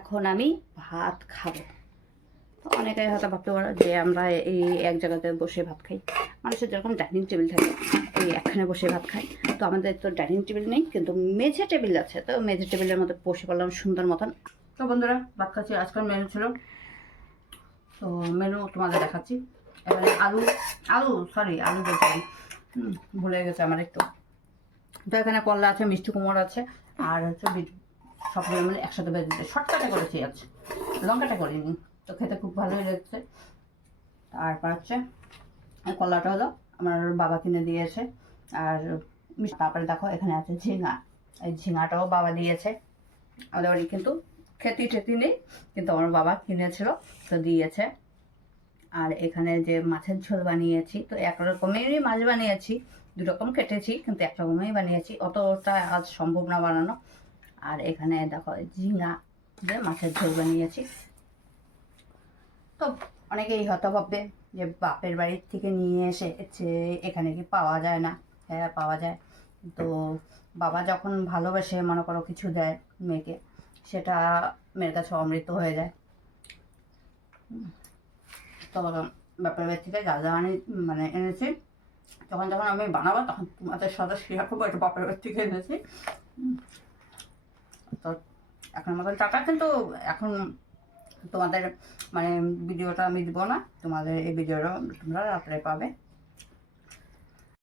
এখন আমি ভাত খাবো। অনেকে হয়তো ভাবতে পারো যে আমরা এই এক জায়গাতে বসে ভাত খাই, মানুষের যেরকম ডাইনিং টেবিল থাকে এই একখানে বসে ভাত খাই। তো আমাদের তো ডাইনিং টেবিল নেই, কিন্তু মেঝে টেবিল আছে। তো মেঝে টেবিলের মধ্যে বসে পড়লাম সুন্দর মতন। তো বন্ধুরা, ভাত খাচ্ছি। আজকাল মেনু ছিল, তো মেনু তোমাদের দেখাচ্ছি। এবারে আলু বলছি, ভুলে গেছে আমার একটু। তো এখানে করলা আছে, মিষ্টি কুমড়ো আছে, আর হচ্ছে সবগুলো মিলে একসাথে বেজে দিতে শর্টকাটে করেছি আজ, লঙ্কাটা করিনি। তো খেতে খুব ভালোই লাগছে। তারপর হচ্ছে এই কলাটা হলো আমার বাবা কিনে দিয়েছে। আর তারপরে দেখো এখানে আছে ঝিঙা, এই ঝিঙাটাও বাবা দিয়েছে। আমাদের বাড়ি কিন্তু খেতি নেই, কিন্তু আমার বাবা কিনেছিল তো দিয়েছে। আর এখানে যে মাছের ঝোল বানিয়েছি, তো এক রকমেরই মাছ বানিয়েছি, দু রকম কেটেছি, কিন্তু এক রকমেরই বানিয়েছি, অতটা আজ সম্ভব না বানানো। আর এখানে দেখো ঝিঙা দিয়ে মাছের ঝোল বানিয়েছি। তো অনেকেই হয়তো ভাববে যে বাপের বাড়ির থেকে নিয়ে এসে এখানে কি পাওয়া যায় না? হ্যাঁ, পাওয়া যায়। তো বাবা যখন ভালোবেসে মনে করো কিছু দেয় মেয়েকে, সেটা মেয়ের কাছে অমৃত হয়ে যায়। তো বাপের বাড়ি থেকে যা যা মানে এনেছি, যখন যখন আমি বানাবো তখন তোমাদের সাথে শেয়ার করবো, এটা বাপের বাড়ি থেকে এনেছি। তো এখন মতন টাকা কিন্তু এখন তোমাদের মানে ভিডিওটা আমি দিব না, তোমাদের এই ভিডিওটা তোমরা রাত্রে পাবে।